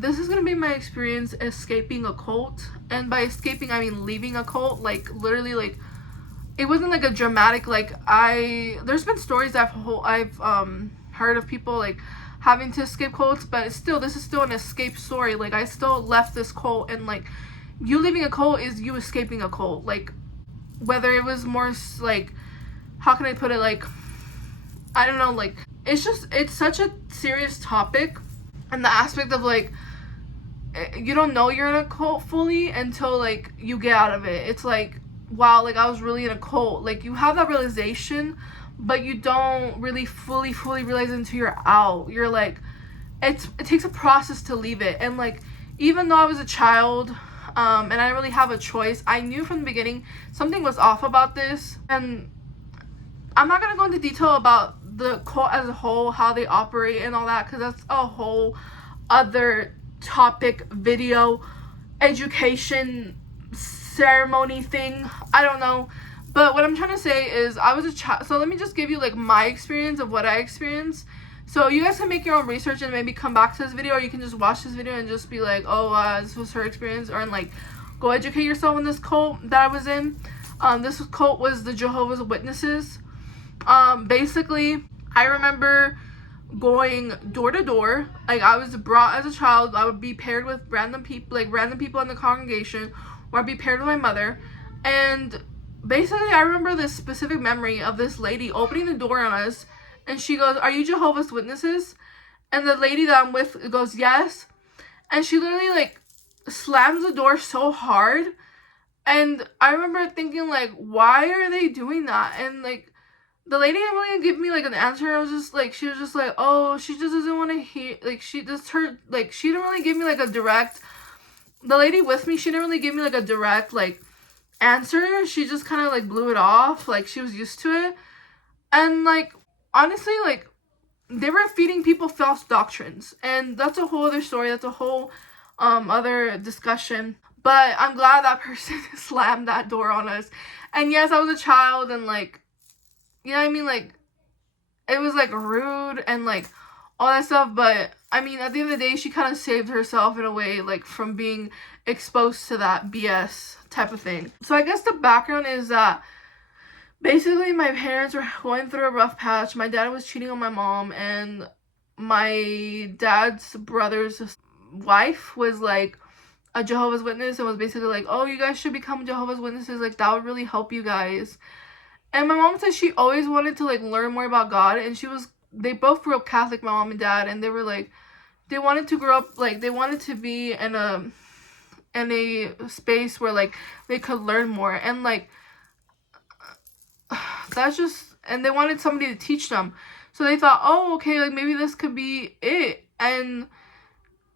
this is gonna be my experience escaping a cult. And by escaping, I mean leaving a cult. Like, literally, like, it wasn't like a dramatic, like, there's been stories I've heard of people like having to escape cults, but still, this is still an escape story. Like, I still left this cult, and like, you leaving a cult is you escaping a cult. Like, whether it was more like, how can I put it, like, I don't know, like, it's such a serious topic, and the aspect of like, you don't know you're in a cult fully until like you get out of it. It's like, wow, like, I was really in a cult. Like, you have that realization, but you don't really fully realize it until you're out. You're like, it takes a process to leave it. And like, even though I was a child, and I didn't really have a choice, I knew from the beginning something was off about this. And I'm not gonna go into detail about the cult as a whole, how they operate and all that, because that's a whole other topic, video, education, ceremony thing. I don't know. But what I'm trying to say is, I was a child. So let me just give you like my experience of what I experienced. So you guys can make your own research and maybe come back to this video, or you can just watch this video and just be like, oh, this was her experience, or and like go educate yourself in this cult that I was in. This cult was the Jehovah's Witnesses. Basically, I remember going door to door. Like, I was brought as a child. I would be paired with random people in the congregation, or I'd be paired with my mother. And basically, I remember this specific memory of this lady opening the door on us, and she goes, "Are you Jehovah's Witnesses?" And the lady that I'm with goes, "Yes." And she literally like slams the door so hard, and I remember thinking like, why are they doing that? And like, the lady didn't really give me like an answer. I was just like, she was just like, oh, she just doesn't want to hear, like, she didn't really give me like a direct, the lady with me, she didn't really give me like a direct like answer. She just kind of like blew it off, like she was used to it. And like, honestly, like, they were feeding people false doctrines, and that's a whole other story. That's a whole other discussion. But I'm glad that person slammed that door on us. And yes, I was a child, and like, you know what I mean, like, it was like rude and like all that stuff. But I mean, at the end of the day, she kind of saved herself in a way, like, from being exposed to that BS type of thing. So I guess the background is that basically my parents were going through a rough patch. My dad was cheating on my mom, and my dad's brother's wife was like a Jehovah's Witness, and was basically like, oh, you guys should become Jehovah's Witnesses, like, that would really help you guys. And my mom said she always wanted to like learn more about God, and they both grew up Catholic, my mom and dad, and they were like, they wanted to grow up, like, they wanted to be in a space where like they could learn more. And like, that's just, and they wanted somebody to teach them. So they thought, oh, okay, like, maybe this could be it. And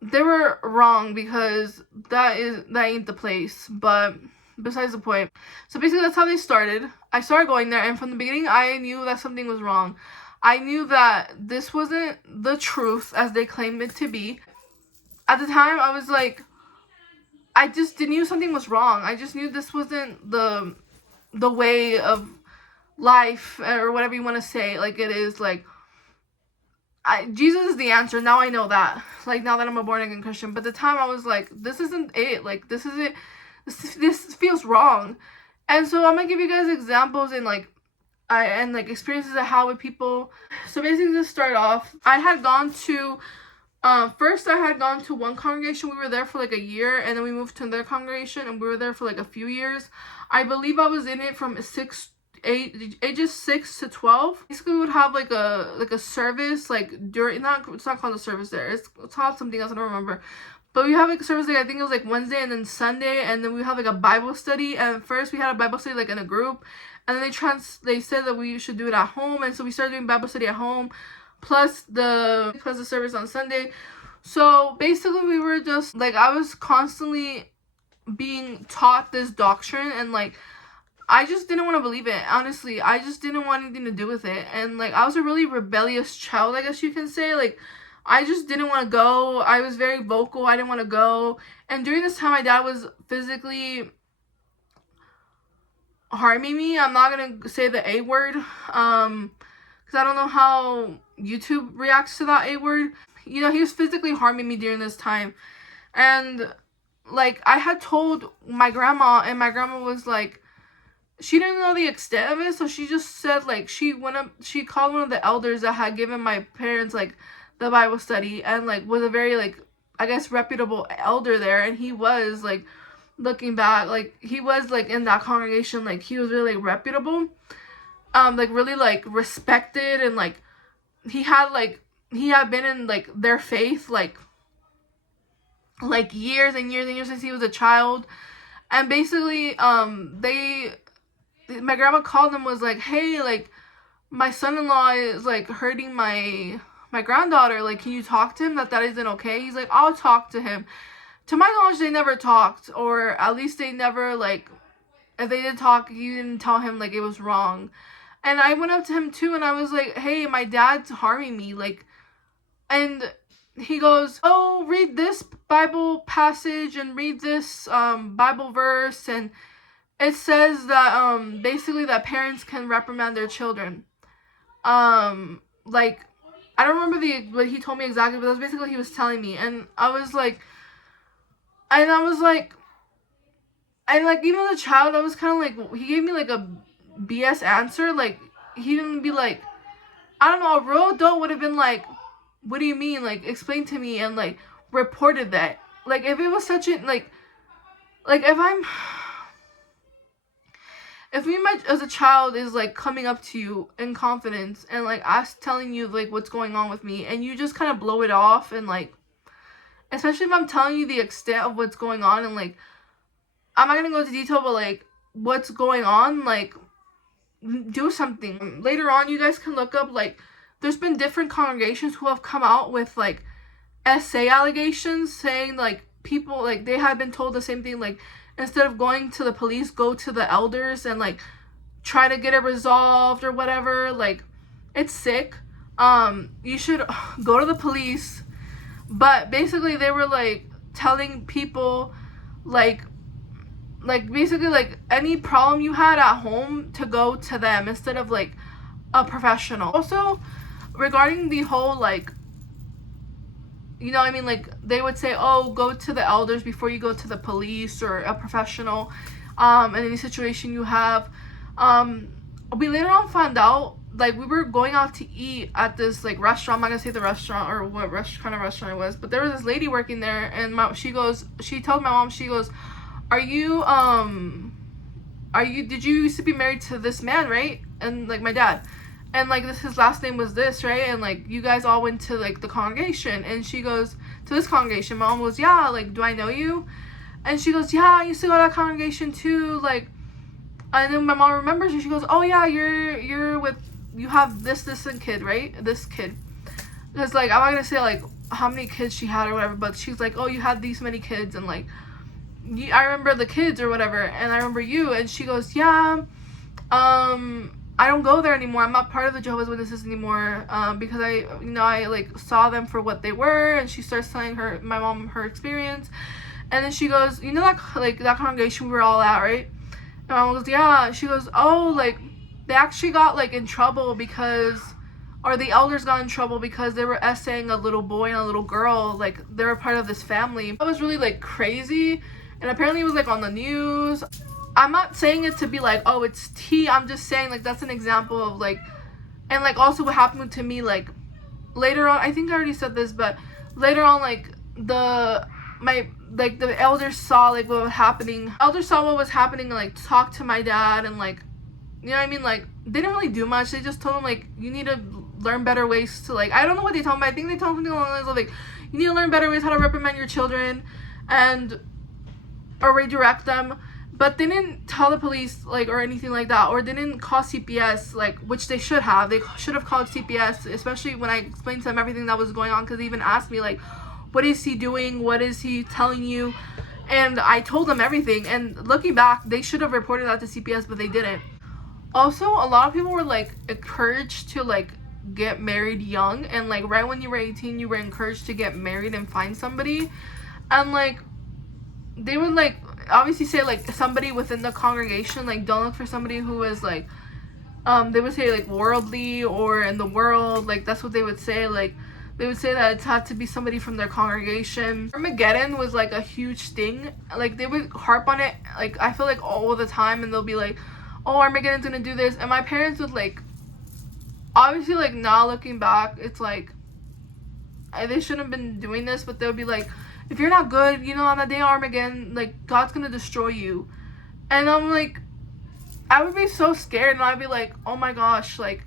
they were wrong, because that ain't the place. But besides the point. So basically, that's how they started. I started going there, and from the beginning, I knew that something was wrong. I knew that this wasn't the truth as they claimed it to be. At the time, I was like, I just knew something was wrong. I just knew this wasn't the way of life, or whatever you want to say. Like, it is like, Jesus is the answer. Now I know that. Like, now that I'm a born again Christian. But at the time, I was like, this isn't it. Like, this is it. This feels wrong. And so I'm gonna give you guys examples and like experiences I had with people. So basically, to start off, I had gone to first I had gone to one congregation. We were there for like a year, and then we moved to another congregation, and we were there for like a few years. I believe I was in it from ages 6 to 12. Basically, we would have like a service, like, during, it's not called a service there, it's called something else, I don't remember. But we have like a service, like, I think it was like Wednesday and then Sunday, and then we have like a Bible study. And first we had a Bible study like in a group, and then they said that we should do it at home, and so we started doing Bible study at home, plus the service on Sunday. So basically, we were just like, I was constantly being taught this doctrine, and like, I just didn't want to believe it. Honestly, I just didn't want anything to do with it. And like, I was a really rebellious child, I guess you can say. Like, I just didn't want to go. I was very vocal. I didn't want to go. And during this time, my dad was physically harming me. I'm not going to say the A word, because I don't know how YouTube reacts to that A word. you know, he was physically harming me during this time. And like I had told my grandma, and my grandma was like, she didn't know the extent of it, so she just said like she called one of the elders that had given my parents like the Bible study, and like was a very like, I guess, reputable elder there. And he was like, looking back, like he was like in that congregation, like he was really like reputable, like really like respected, and like he had been in like their faith like years and years and years since he was a child. And basically my grandma called him, was like, hey, like my son-in-law is like hurting my granddaughter, like can you talk to him, that isn't okay. He's like, I'll talk to him. To my knowledge, they never talked, or at least they never, like, if they did talk, you didn't tell him like it was wrong. And I went up to him too, and I was like, hey, my dad's harming me, like. And he goes, oh, read this Bible passage and read this Bible verse, and it says that basically that parents can reprimand their children. Like, I don't remember what he told me exactly, but that's basically what he was telling me. And I was like, and even as a child, I was kind of like, he gave me like a BS answer. Like, he didn't be like, I don't know, a real adult would have been like, what do you mean? Like, explain to me, and like reported that. Like, if it was such a like if me as a child is like coming up to you in confidence and like us telling you like what's going on with me, and you just kind of blow it off, and like, especially if I'm telling you the extent of what's going on, and like, I'm not gonna go into detail, but like what's going on, like do something. Later on, you guys can look up, like, there's been different congregations who have come out with like SA allegations, saying like people, like they have been told the same thing, like instead of going to the police, go to the elders and like try to get it resolved or whatever. Like, it's sick. You should go to the police. But basically they were like telling people like basically like any problem you had at home to go to them instead of like a professional. Also, regarding the whole like, you know what I mean, like they would say, oh, go to the elders before you go to the police or a professional in any situation you have. We later on found out, like, we were going out to eat at this like restaurant. I'm not gonna say the restaurant or what kind of restaurant it was, but there was this lady working there, and she told my mom, she goes, are you did you used to be married to this man, right? And like my dad, and like his last name was this, right? And like you guys all went to like the congregation. And she goes, to this congregation. My mom goes, yeah, like, do I know you? And she goes, yeah, I used to go to that congregation too, like. And then my mom remembers, and she goes, oh yeah, you're with, you have this and kid, right? This kid. Because like, I'm not gonna say like how many kids she had or whatever, but she's like, oh, you had these many kids, and like, I remember the kids or whatever, and I remember you. And she goes, yeah, I don't go there anymore. I'm not part of the Jehovah's Witnesses anymore, because I like saw them for what they were. And she starts telling my mom her experience. And then she goes, you know that like that congregation we were all at, right? And my mom goes, yeah. She goes, oh, like they actually got like in trouble because, or the elders got in trouble because they were essaying a little boy and a little girl, like they were part of this family. That was really like crazy, and apparently it was like on the news. I'm not saying it to be like, oh, it's tea. I'm just saying like that's an example of like, and like also what happened to me like later on. I think I already said this, but later on, like the elders saw like what was happening. Elders saw what was happening and like talked to my dad, and like, you know what I mean, like they didn't really do much. They just told him like, you need to learn better ways to, like, I don't know what they told him, but I think they told him something along the lines of like, you need to learn better ways how to reprimand your children and or redirect them. But they didn't tell the police like or anything like that, or they didn't call CPS, like, which they should have. They should have called CPS, especially when I explained to them everything that was going on, because they even asked me like, what is he doing, what is he telling you? And I told them everything. And looking back, they should have reported that to CPS, but they didn't. Also, a lot of people were like encouraged to like get married young, and like right when you were 18 you were encouraged to get married and find somebody. And like they would like obviously say like somebody within the congregation, like don't look for somebody who is like they would say like worldly or in the world, like that's what they would say. Like, They would say that it had to be somebody from their congregation. Armageddon was like a huge thing. Like they would harp on it, like I feel like all the time, and they'll be like, oh, Armageddon's gonna do this. And my parents would like, obviously like now looking back, it's like they shouldn't have been doing this, but they would be like, if you're not good, you know, on that day of Armageddon, like God's gonna destroy you. And I'm like, I would be so scared, and I'd be like, oh my gosh, like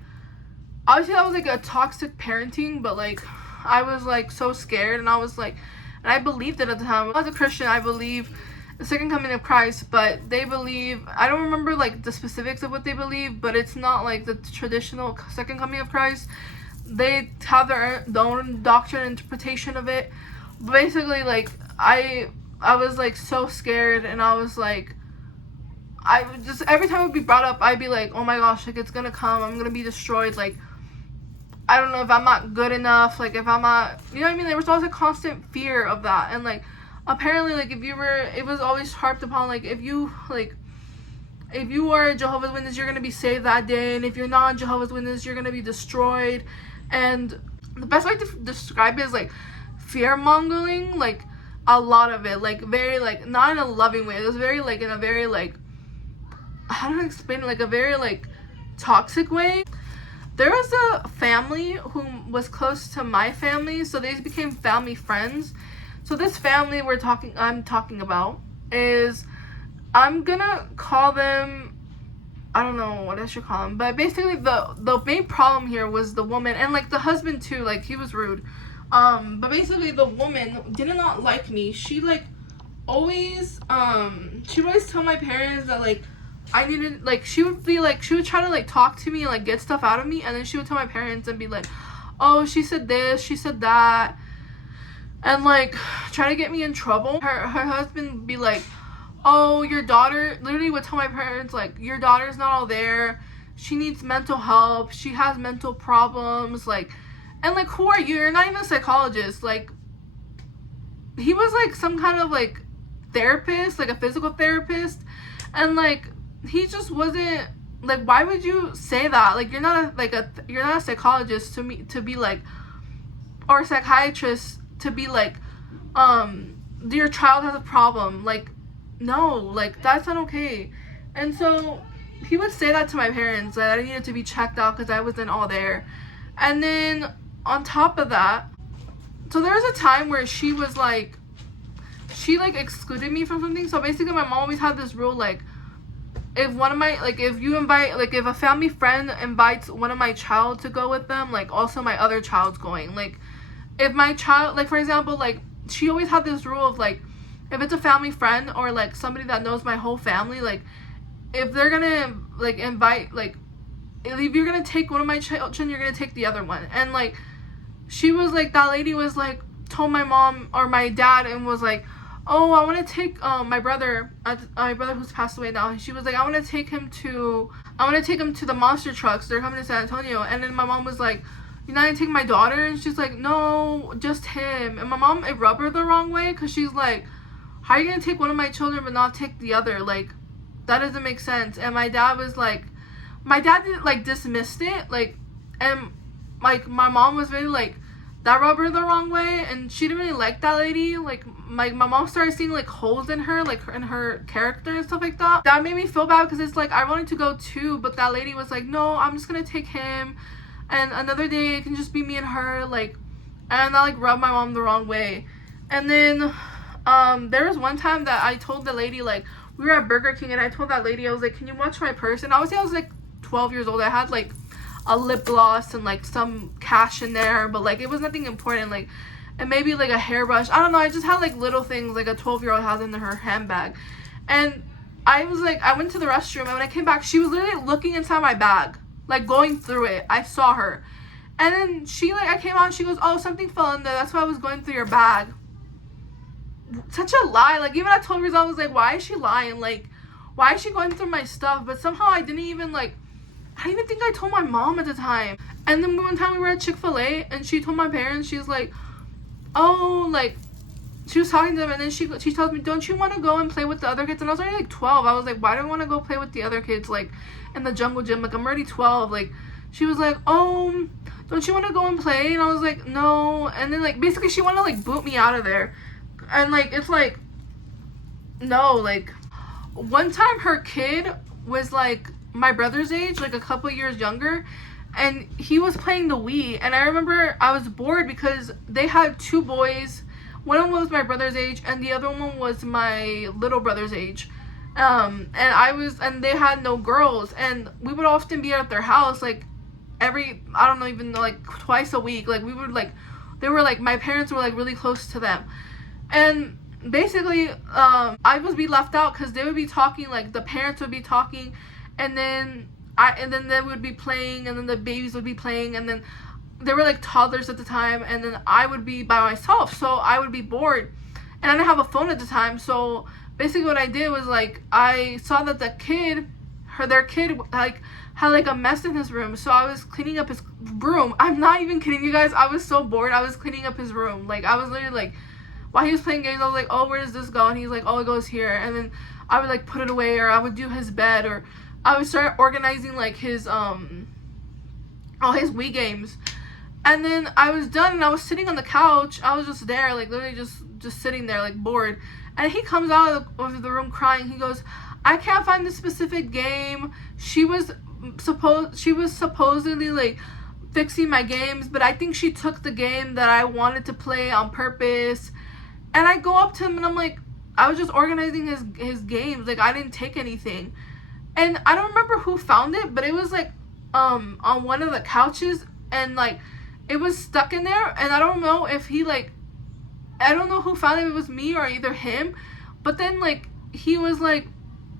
obviously that was like a toxic parenting, but like I was like so scared, and I was like, and I believed it at the time. As a Christian, I believe the second coming of Christ, but they believe, I don't remember like the specifics of what they believe, but it's not like the traditional second coming of Christ. They have their own doctrine and interpretation of it. But basically, like I was like so scared, and I was like, I would just, every time it would be brought up, I'd be like, oh my gosh, like it's gonna come, I'm gonna be destroyed, like I don't know if I'm not good enough, like if I'm not, you know what I mean? There was always a constant fear of that. And like apparently, like if you were, it was always harped upon, like if you are a Jehovah's Witness, you're gonna be saved that day, and if you're not a Jehovah's Witness, you're gonna be destroyed. And the best way to describe it is like fear mongering, like a lot of it, like very like not in a loving way. It was very like in a very like, how do I explain it, like a very like toxic way. There was a family who was close to my family, so they became family friends. So this family I'm talking about is, I'm gonna call them, I don't know what I should call them, but basically the main problem here was the woman, and like the husband too, like he was rude. But basically the woman did not like me. She like always she would always tell my parents that like I needed, like she would try to like talk to me and like get stuff out of me, and then she would tell my parents and be like, oh, she said this, she said that, and like try to get me in trouble. Her husband would be like, oh, your daughter, literally would tell my parents like, your daughter's not all there, she needs mental help, she has mental problems, like, and like, who are you? You're not even a psychologist. Like he was like some kind of like therapist, like a physical therapist, and like he just wasn't, like, why would you say that? Like you're not a psychologist to be like, or a psychiatrist to be like, your child has a problem. Like, no, like that's not okay. And so he would say that to my parents, that I needed to be checked out because I wasn't all there. And then on top of that, so there was a time where she excluded me from something. So basically my mom always had this rule, like if one of my, like if you invite, like if a family friend invites one of my child to go with them, like also my other child's going. Like if my child, like for example, like she always had this rule of like, if it's a family friend or like somebody that knows my whole family, like if they're gonna like invite, like if you're gonna take one of my children, you're gonna take the other one. And like she was like, that lady was like, told my mom or my dad and was like, oh, I want to take my brother who's passed away now. She was like, I want to take him to the monster trucks, they're coming to San Antonio. And then my mom was like, you're not gonna take my daughter? And she's like, no, just him. And my mom, it rubbed her the wrong way, because she's like, how are you gonna take one of my children but not take the other? Like that doesn't make sense. And my dad was like, my dad didn't like dismissed it, like, and like my mom was really like, that rubbed her the wrong way, and she didn't really like that lady. Like my mom started seeing like holes in her, like in her character and stuff like that. That made me feel bad, because it's like I wanted to go too, but that lady was like, no, I'm just gonna take him, and another day it can just be me and her, like, and that like rubbed my mom the wrong way. And then there was one time that I told the lady, like, we were at Burger King, and I told that lady, I was like, can you watch my purse? And obviously I was like 12 years old. I had like a lip gloss and like some cash in there, but like it was nothing important, like, and maybe like a hairbrush, I don't know, I just had like little things like a 12-year-old has in her handbag. And I was like, I went to the restroom, and when I came back, she was literally looking inside my bag, like going through it. I saw her, and then she, like, I came out and she goes, oh, something fell in there, that's why I was going through your bag. Such a lie. Like even at 12 years old, I was like, why is she lying? Like, why is she going through my stuff? But somehow I didn't even think I told my mom at the time. And then one time we were at Chick-fil-A, and she told my parents, she's like, oh, like, she was talking to them, and then she tells me, don't you want to go and play with the other kids? And I was already like 12. I was like, why do I want to go play with the other kids, like in the jungle gym? Like I'm already 12. Like she was like, oh, don't you want to go and play? And I was like, no. And then like basically she wanted to like boot me out of there. And like it's like, no. Like one time her kid was like my brother's age, like a couple years younger, and he was playing the Wii. And I remember I was bored because they had two boys. One of them was my brother's age and the other one was my little brother's age. And they had no girls, and we would often be at their house like I don't know, even like twice a week. Like we would like, they were like, my parents were like really close to them. And basically I would be left out because they would be talking, like the parents would be talking, and then they would be playing, and then the babies would be playing, and then they were like toddlers at the time, and then I would be by myself, so I would be bored, and I didn't have a phone at the time. So basically what I did was like, I saw that their kid like had like a mess in his room, so I was cleaning up his room. I'm not even kidding you guys, I was so bored, I was cleaning up his room. Like I was literally like, while he was playing games, I was like, oh, where does this go? And he's like, oh, it goes here. And then I would like put it away, or I would do his bed, or I would start organizing like his all his Wii games. And then I was done, and I was sitting on the couch. I was just there, like literally just sitting there, like bored. And he comes out of the room crying. He goes, I can't find the specific game. She was supposedly like fixing my games, but I think she took the game that I wanted to play on purpose. And I go up to him and I'm like, I was just organizing his games. Like I didn't take anything. And I don't remember who found it, but it was like on one of the couches, and like it was stuck in there. And I don't know if he like, I don't know who found it. If it was me or either him. But then like he was like,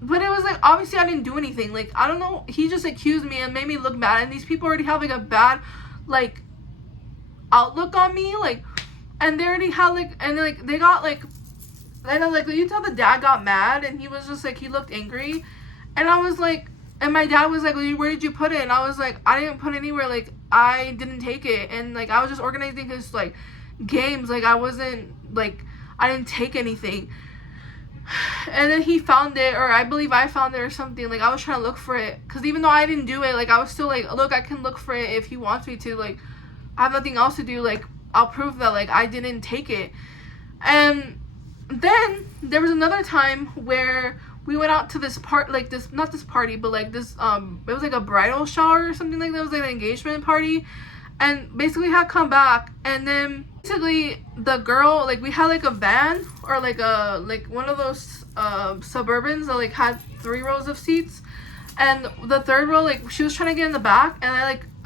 but it was like, obviously I didn't do anything. Like I don't know, he just accused me and made me look bad. And these people already have like a bad like outlook on me, like, and they already had like, and like they got like, and I was like, you tell the dad got mad, and he was just like, he looked angry. And I was like, and my dad was like, well, where did you put it? And I was like, I didn't put it anywhere, like I didn't take it. And like I was just organizing his like games, like I wasn't like, I didn't take anything. And then he found it, or I believe I found it or something. Like I was trying to look for it, because even though I didn't do it, like I was still like, look, I can look for it if he wants me to. Like I have nothing else to do, like I'll prove that like I didn't take it. And then there was another time where we went out to this part, like this, not this party, but like this it was like a bridal shower or something like that. It was like an engagement party. And basically we had come back, and then basically the girl, like we had like a van, or like a, like one of those Suburbans that like had 3 rows of seats, and the third row, like she was trying to get in the back, and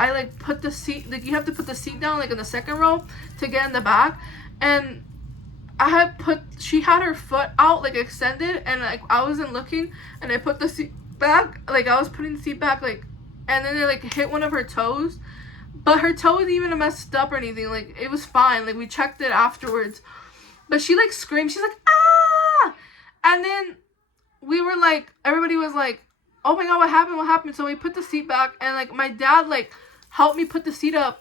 I put the seat, like you have to put the seat down like in the second row to get in the back. And she had her foot out like extended, and like I wasn't looking, and I put the seat back, like I was putting the seat back, like, and then it like hit one of her toes. But her toe wasn't even messed up or anything. Like, it was fine. Like, we checked it afterwards. But she, like, screamed. She's like, ah! And then we were, like, everybody was, like, oh, my God, what happened? What happened? So we put the seat back. And, like, my dad, like, helped me put the seat up.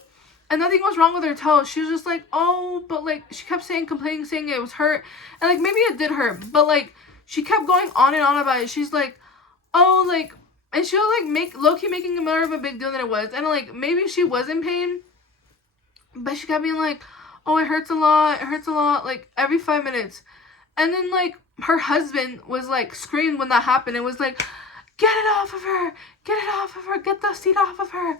And nothing was wrong with her toe. She was just like, oh, but, like, she kept complaining, saying it was hurt. And, like, maybe it did hurt. But, like, she kept going on and on about it. She's like, oh, like, and she was like low-key making it more of a big deal than it was. And like maybe she was in pain, but she kept being like, oh, it hurts a lot, like every 5 minutes. And then like her husband was like screamed when that happened. It was like, get it off of her, get the seat off of her.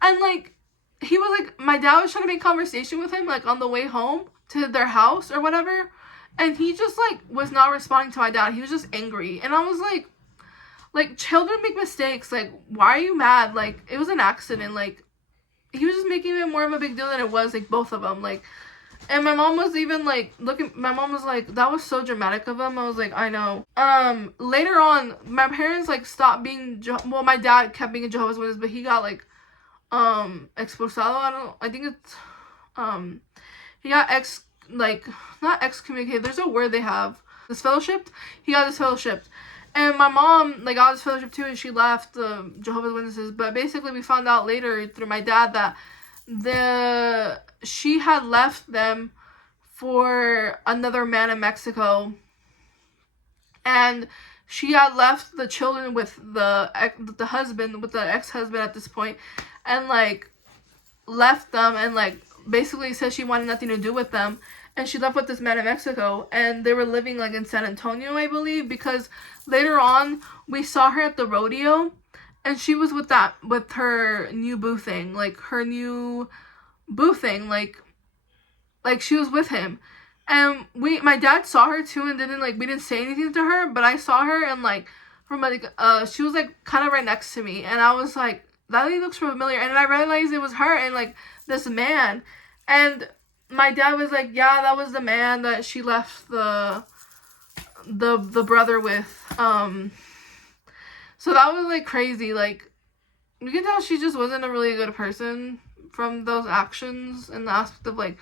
And like he was like, my dad was trying to make conversation with him like on the way home to their house or whatever, and he just like was not responding to my dad. He was just angry. And I was like, children make mistakes. Like, why are you mad? Like, it was an accident. Like, he was just making it more of a big deal than it was. Like, both of them. Like, and my mom was even, like, my mom was like, that was so dramatic of him. I was like, I know. Later on, my parents, like, stopped being, well, my dad kept being a Jehovah's Witness, but he got, like, expulsado. I think it's, he got not excommunicated. There's a word they have. Disfellowshipped? He got disfellowshipped. And my mom, like, got this fellowship too, and she left the Jehovah's Witnesses. But basically, we found out later through my dad that she had left them for another man in Mexico. And she had left the children with the husband, with the ex-husband at this point. And, like, left them and like basically said she wanted nothing to do with them, and she left with this man in Mexico, and they were living like in San Antonio, I believe, because later on we saw her at the rodeo, and she was with her new boo thing, like her new boo thing, like she was with him. And my dad saw her too, and we didn't say anything to her, but I saw her, and like from like she was like kind of right next to me, and I was like, that lady looks familiar, and then I realized it was her and like this man. And my dad was like, yeah, that was the man that she left the brother with. So that was like crazy. Like, you can tell she just wasn't a really good person from those actions, and the aspect of like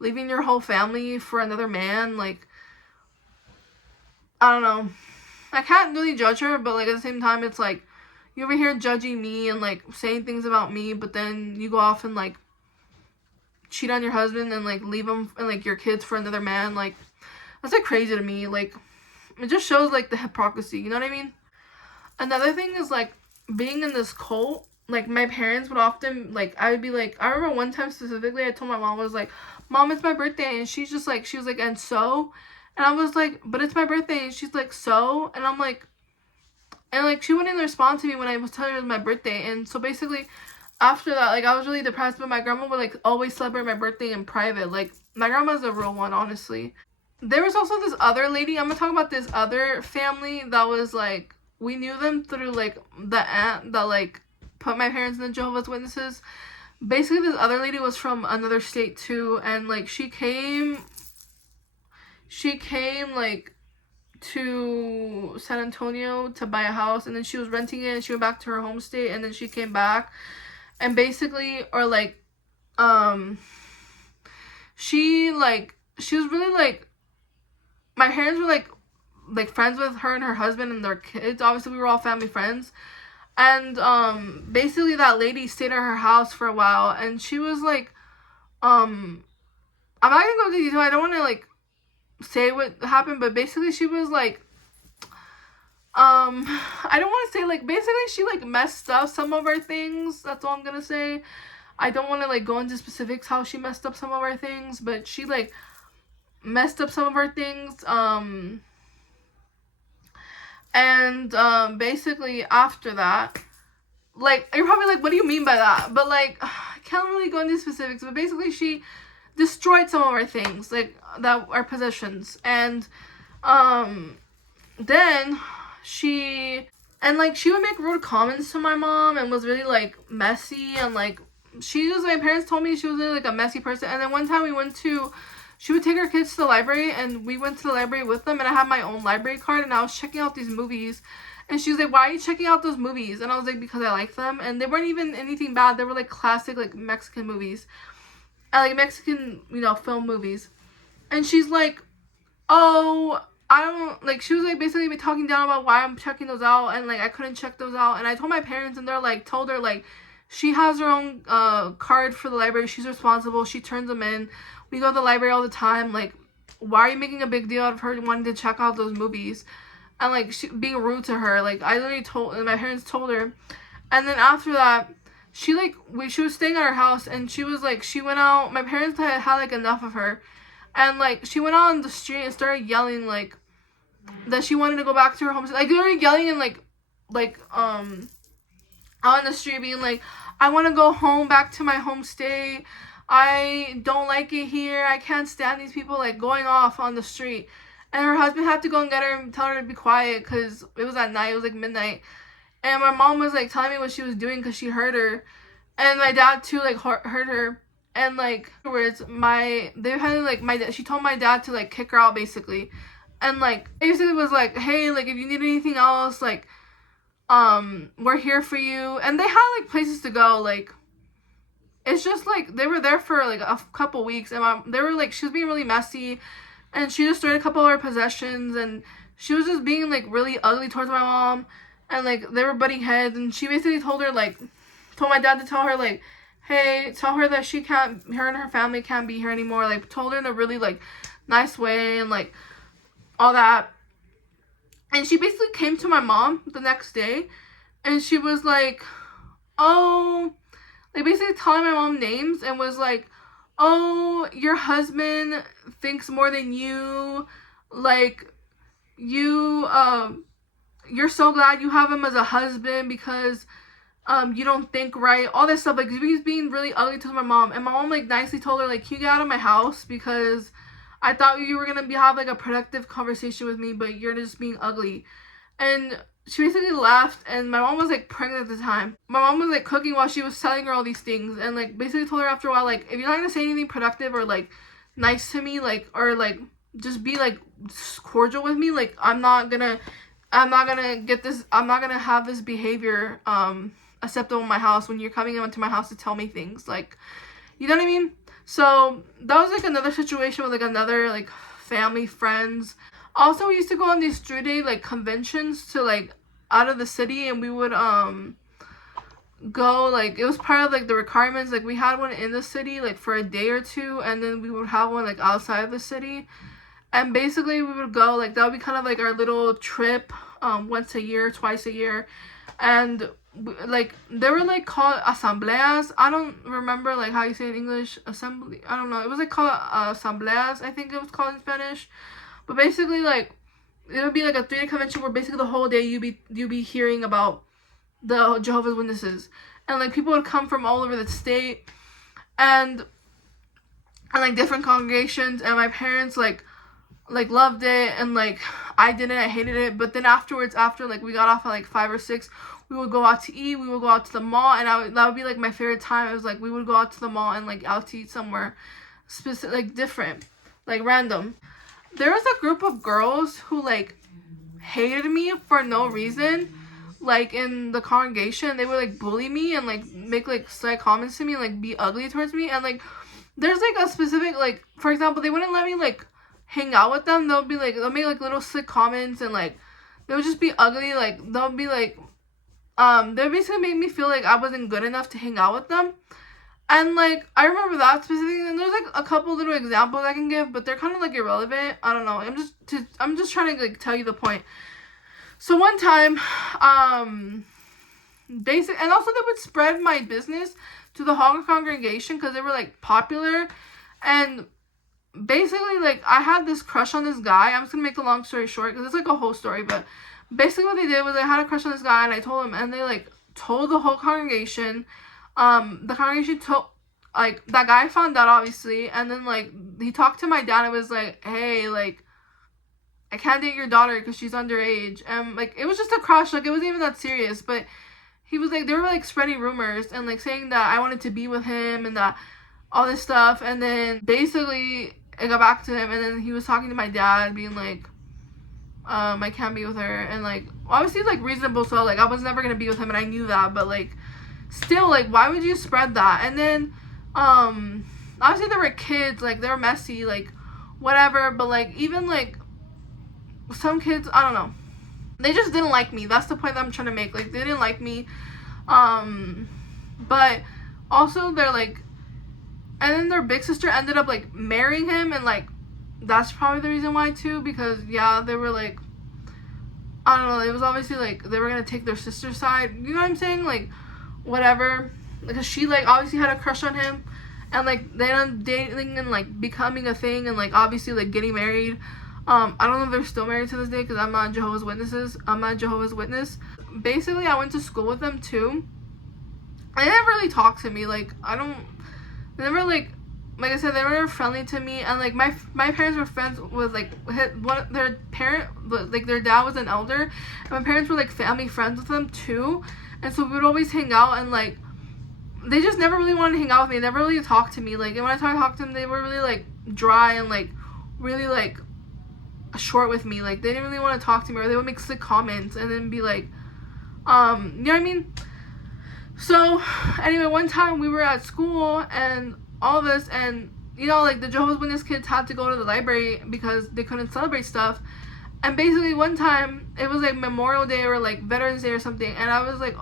leaving your whole family for another man. Like, I don't know, I can't really judge her, but like at the same time, it's like, you over here judging me and like saying things about me, but then you go off and like cheat on your husband and like leave him and like your kids for another man. Like, that's like crazy to me. Like, it just shows like the hypocrisy, you know what I mean? Another thing is like being in this cult. Like, my parents would often, like, I would be like, I remember one time specifically, I told my mom, I was like, Mom, it's my birthday, and she was like, and so? And I was like, but it's my birthday, and she's like, so? And I'm like, and like, she wouldn't respond to me when I was telling her it was my birthday. And so basically, after that, like, I was really depressed, but my grandma would like always celebrate my birthday in private. Like, my grandma's a real one, honestly. There was also this other lady, I'm gonna talk about this other family that was like, we knew them through like the aunt that like put my parents in the Jehovah's Witnesses. Basically, this other lady was from another state too, and like she came like to San Antonio to buy a house, and then she was renting it, and she went back to her home state, and then she came back, and basically, or like she was really like, my parents were like friends with her and her husband and their kids. Obviously, we were all family friends. And basically that lady stayed at her house for a while, and she was like, I'm not gonna go into detail, I don't want to like say what happened, but basically she was like, I don't want to say, like, basically she like messed up some of our things. That's all I'm gonna say. I don't want to like go into specifics how she messed up some of our things, but she like messed up some of our things. And basically after that, like, you're probably like, what do you mean by that? But like, I can't really go into specifics, but basically she destroyed some of our things, like, that our possessions. And then she would make rude comments to my mom and was really like messy, and like, my parents told me she was really like a messy person. And then one time she would take her kids to the library, and we went to the library with them, and I had my own library card, and I was checking out these movies, and she was like, why are you checking out those movies? And I was like, because I like them. And they weren't even anything bad. They were like classic like Mexican movies. I like Mexican, film movies. And she's like, oh, I don't, like, she was like basically talking down about why I'm checking those out, and like I couldn't check those out. And I told my parents, and they're like, told her like, she has her own card for the library, she's responsible, she turns them in, we go to the library all the time. Like, why are you making a big deal out of her wanting to check out those movies? And like, she being rude to her. Like, I literally my parents told her. And then after that, she was staying at our house, and she was like, she went out, my parents had like enough of her, and like, she went out on the street and started yelling like that she wanted to go back to her home, like literally yelling, and like out on the street being like, I want to go home, back to my home state, I don't like it here, I can't stand these people, like going off on the street. And her husband had to go and get her and tell her to be quiet, because it was at night, it was like midnight. And my mom was like telling me what she was doing because she heard her. And my dad too like heard her. And like afterwards, she told my dad to like kick her out basically. And like basically was like, hey, like, if you need anything else, like, we're here for you. And they had like places to go. Like, it's just like they were there for like a couple weeks, and they were like, she was being really messy, and she destroyed a couple of her possessions, and she was just being like really ugly towards my mom, and like they were butting heads. And she basically told my dad to tell her like, hey, tell her that her and her family can't be here anymore. Like, told her in a really like nice way, and like all that. And she basically came to my mom the next day, and she was like, oh, like basically telling my mom names and was like, oh, your husband thinks more than you, like you you're so glad you have him as a husband because you don't think right, all this stuff. Like, he's being really ugly to my mom, and my mom like nicely told her like, can you get out of my house because I thought you were gonna have like a productive conversation with me, but you're just being ugly. And she basically left, and my mom was like pregnant at the time. My mom was like cooking while she was telling her all these things, and like basically told her after a while, like, if you're not gonna say anything productive or like nice to me, like, or like just be like cordial with me, like I'm not gonna get this, I'm not gonna have this behavior acceptable in my house when you're coming into my house to tell me things, like, you know what I mean? So that was like another situation with like another like family, friends. Also, we used to go on these 3-day like conventions to like out of the city, and we would go, like, it was part of like the requirements. Like, we had one in the city like for a day or two, and then we would have one like outside of the city, and basically we would go, like, that would be kind of like our little trip once a year, twice a year. And like they were like called asambleas. I don't remember like how you say it in English. Assembly, I don't know, it was like called asambleas, I think it was called in Spanish. But basically, like, it would be like a 3-day convention where basically the whole day you be hearing about the Jehovah's Witnesses, and like people would come from all over the state, and like different congregations, and my parents like loved it, and like I didn't, I hated it. But then afterwards, after like we got off at like 5 or 6, we would go out to eat, we would go out to the mall, and that would be like my favorite time. It was like we would go out to the mall and like out to eat somewhere specific, like different, like random. There was a group of girls who like hated me for no reason, like in the congregation. They would like bully me and like make like slight comments to me and like be ugly towards me. And like there's like a specific, like, for example, they wouldn't let me like hang out with them. They'll make like little slick comments, and like they would just be ugly. Like they'll be like they basically make me feel like I wasn't good enough to hang out with them. And like I remember that specifically, and there's like a couple little examples I can give, but they're kind of like irrelevant. I don't know. I'm just trying to like tell you the point. So one time, and also they would spread my business to the whole congregation because they were like popular. And basically, like, I had this crush on this guy. I'm just gonna make the long story short because it's like a whole story. But basically what they did was I had a crush on this guy, and I told him, and they like told the whole congregation. The congregation told, like, that guy found out obviously, and then like he talked to my dad and was like, hey, like, I can't date your daughter because she's underage. And like it was just a crush, like it wasn't even that serious. But he was like, they were like spreading rumors and like saying that I wanted to be with him and that all this stuff. And then basically I got back to him, and then he was talking to my dad being like, I can't be with her. And like obviously like reasonable, so like I was never gonna be with him, and I knew that. But like still, like, why would you spread that? And then obviously there were kids, like they were messy, like whatever. But like even like some kids, I don't know, they just didn't like me. That's the point that I'm trying to make. Like they didn't like me. But also they're like, and then their big sister ended up like marrying him, and like that's probably the reason why too, because yeah, they were like, I don't know, it was obviously like they were gonna take their sister's side, you know what I'm saying, like whatever, because she like obviously had a crush on him, and like they ended up dating and like becoming a thing, and like obviously like getting married. I don't know if they're still married to this day because I'm not Jehovah's Witness. Basically I went to school with them too. They never really talked to me, like they never like I said, they were friendly to me. And like my parents were friends with like their parent, like their dad was an elder, and my parents were like family friends with them too. And so we would always hang out, and like they just never really wanted to hang out with me. They never really talked to me. Like, and when I talked to them, they were really like dry and like really like short with me. Like they didn't really want to talk to me, or they would make slick comments and then be like, you know what I mean? So anyway, one time we were at school and all of us, and you know, like the Jehovah's Witness kids had to go to the library because they couldn't celebrate stuff. And basically one time it was like Memorial Day or like Veterans Day or something, and I was like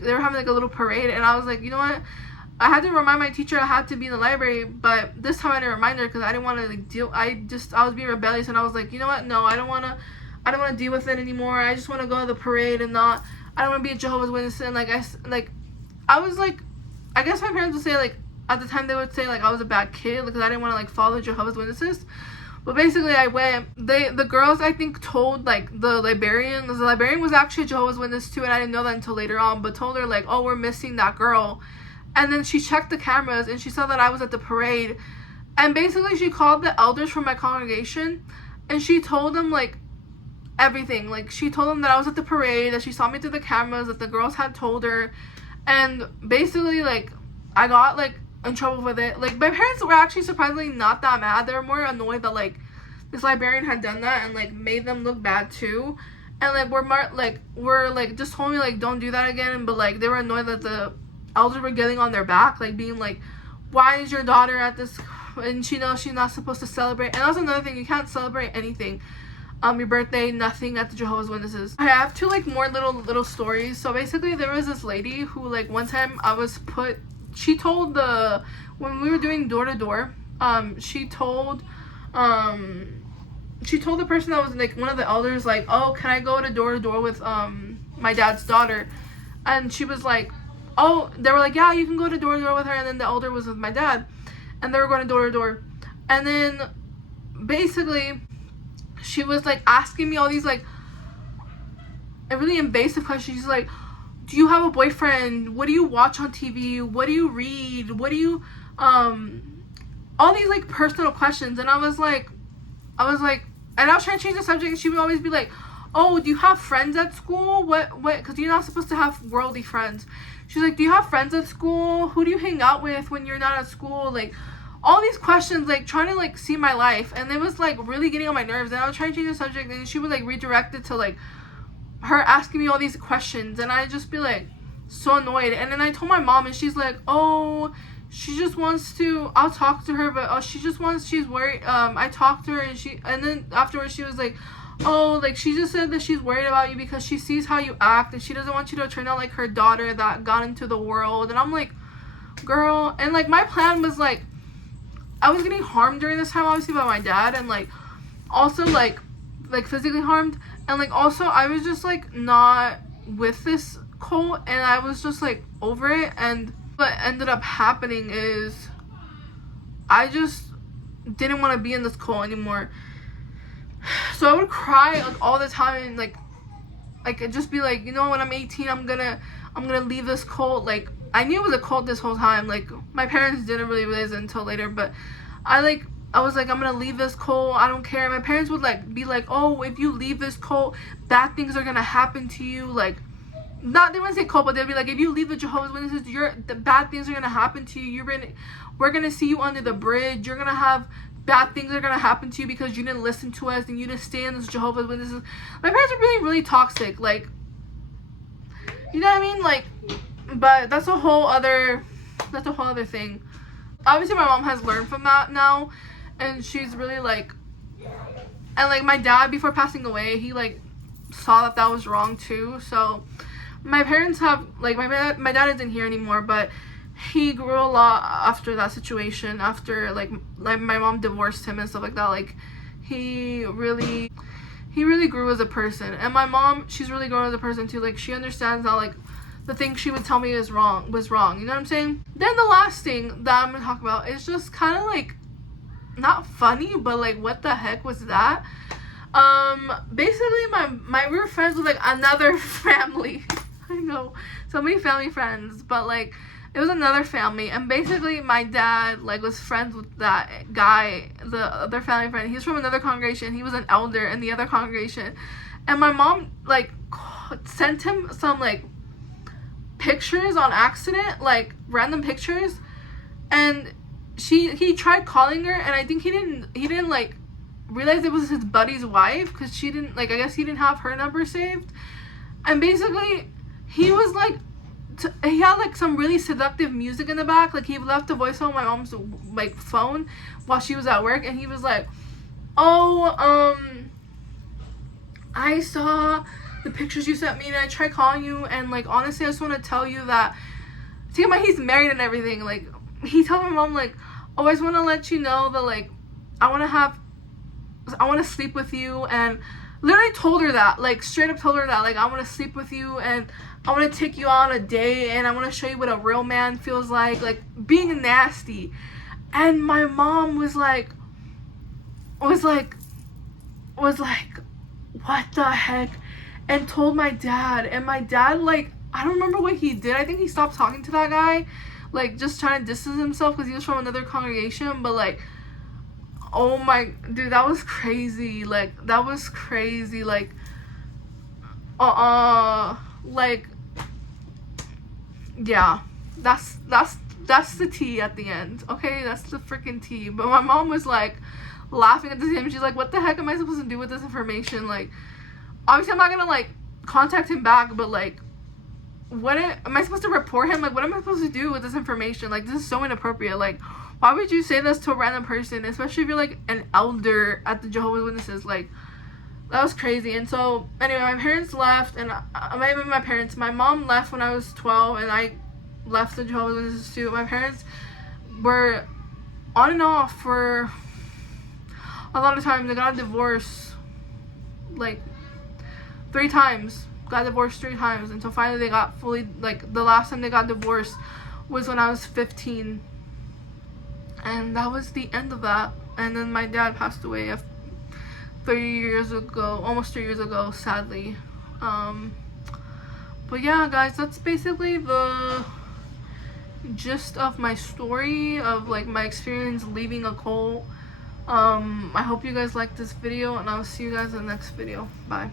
they were having like a little parade, and I was like, you know what, I had to remind my teacher I had to be in the library. But this time I didn't remind her because I didn't want to like deal, I was being rebellious, and I was like, you know what, no, I don't want to deal with it anymore. I just want to go to the parade, and I don't want to be a Jehovah's Witness. And like I was like, I guess my parents would say, like, at the time they would say, like, I was a bad kid because I didn't want to, like, follow Jehovah's Witnesses. But basically, I went. The girls, I think, told, like, the librarian. The librarian was actually a Jehovah's Witness too, and I didn't know that until later on. But told her, like, oh, we're missing that girl. And then she checked the cameras and she saw that I was at the parade. And basically, she called the elders from my congregation, and she told them, like, everything. Like, she told them that I was at the parade, that she saw me through the cameras, that the girls had told her. And basically, like, I got, like, in trouble with it. Like, my parents were actually surprisingly not that mad. They were more annoyed that, like, this librarian had done that and, like, made them look bad too. And, like, we're just told me, like, don't do that again. But, like, they were annoyed that the elders were getting on their back, like, being like, why is your daughter at this, and she knows she's not supposed to celebrate. And that's another thing, you can't celebrate anything, your birthday, nothing at the Jehovah's Witnesses. I have two, like, more little stories. So basically, there was this lady who, like, one time she told when we were doing door to door, she told the person that was, like, one of the elders, like, oh, can I go to door with my dad's daughter? And she was like, oh, they were like, yeah, you can go to door with her. And then the elder was with my dad, and they were going to door. And then basically she was, like, asking me all these, like, really invasive questions. She's like, do you have a boyfriend? What do you watch on TV? What do you read? What do you all these, like, personal questions. And I was like, and I was trying to change the subject, and she would always be like, oh, do you have friends at school? What, because you're not supposed to have worldly friends. She's like, do you have friends at school? Who do you hang out with when you're not at school? Like, all these questions, like, trying to, like, see my life. And it was, like, really getting on my nerves. And I was trying to change the subject, and she would, like, redirect it to, like, her asking me all these questions. And I'd just be, like, so annoyed. And then I told my mom, and she's like, oh, she just wants to, I'll talk to her, but she's worried. I talked to her, and then afterwards she was like, oh, like, she just said that she's worried about you because she sees how you act, and she doesn't want you to turn out like her daughter that got into the world. And I'm like, girl. And, like, my plan was, like, I was getting harmed during this time, obviously, by my dad, and, like, also, like physically harmed. And, like, also, I was just, like, not with this cult, and I was just, like, over it. And what ended up happening is I just didn't want to be in this cult anymore. So I would cry, like, all the time, and, like just be like, you know, when I'm 18, I'm gonna leave this cult. Like, I knew it was a cult this whole time. Like, my parents didn't really realize it until later, but I was like, I'm gonna leave this cult, I don't care. My parents would, like, be like, oh, if you leave this cult, bad things are gonna happen to you. Like, they wouldn't say cult, but they'd be like, if you leave the Jehovah's Witnesses, the bad things are gonna happen to you. We're gonna see you under the bridge. You're gonna have bad things are gonna happen to you because you didn't listen to us and you didn't stay in this Jehovah's Witnesses. My parents are really, really toxic. Like, you know what I mean? Like, but that's a whole other thing. Obviously, my mom has learned from that now, and she's really, like, and, like, my dad, before passing away, he, like, saw that was wrong too. So my parents have, like, my dad isn't here anymore, but he grew a lot after that situation, after, like my mom divorced him and stuff like that. Like, he really grew as a person. And my mom, she's really grown as a person too. Like, she understands that, like, the thing she would tell me was wrong. You know what I'm saying? Then the last thing that I'm gonna talk about is just kind of, like, not funny, but, like, what the heck was that? Basically, we were friends with, like, another family. I know, so many family friends, but, like, it was another family, and basically my dad, like, was friends with that guy, the other family friend. He's from another congregation. He was an elder in the other congregation, and my mom, like, sent him some, like, pictures on accident, like, random pictures, and he tried calling her, and I think he didn't like realize it was his buddy's wife, because she didn't, like, I guess he didn't have her number saved. And basically he was like, he had, like, some really seductive music in the back. Like, he left a voice on my mom's, like, phone while she was at work, and he was like, oh, I saw the pictures you sent me, and I tried calling you, and, like, honestly, I just want to tell you that, see, he's married and everything. Like, he told my mom, like, oh, I just want to let you know that, like, I want to sleep with you, and literally told her that, like straight up told her that, like, I want to sleep with you and I want to take you on a date and I want to show you what a real man feels like being nasty. And my mom was like, was like, what the heck? And told my dad. And my dad, like, I don't remember what he did. I think he stopped talking to that guy, like, just trying to distance himself because he was from another congregation. But, like, oh my, dude, that was crazy. Like, that was crazy. Like, like, yeah, that's the tea at the end. Okay, that's the freaking tea. But my mom was like laughing at the time. She's like, what the heck am I supposed to do with this information? Like, obviously I'm not gonna like contact him back, but like, what am I supposed to report him? Like, what am I supposed to do with this information? Like, this is so inappropriate. Like, why would you say this to a random person, especially if you're like an elder at the Jehovah's Witnesses? Like, that was crazy. And so anyway, my parents left, and my mom left when I was 12, and I left the Jehovah's Witnesses too. My parents were on and off for a lot of time. They got a divorce like 3 times. Got divorced 3 times until finally they got fully, like, the last time they got divorced was when I was 15. And that was the end of that. And then my dad passed away 3 years ago, almost 3 years ago, sadly. But yeah, guys, that's basically the gist of my story of like my experience leaving a cult. I hope you guys liked this video, and I'll see you guys in the next video. Bye.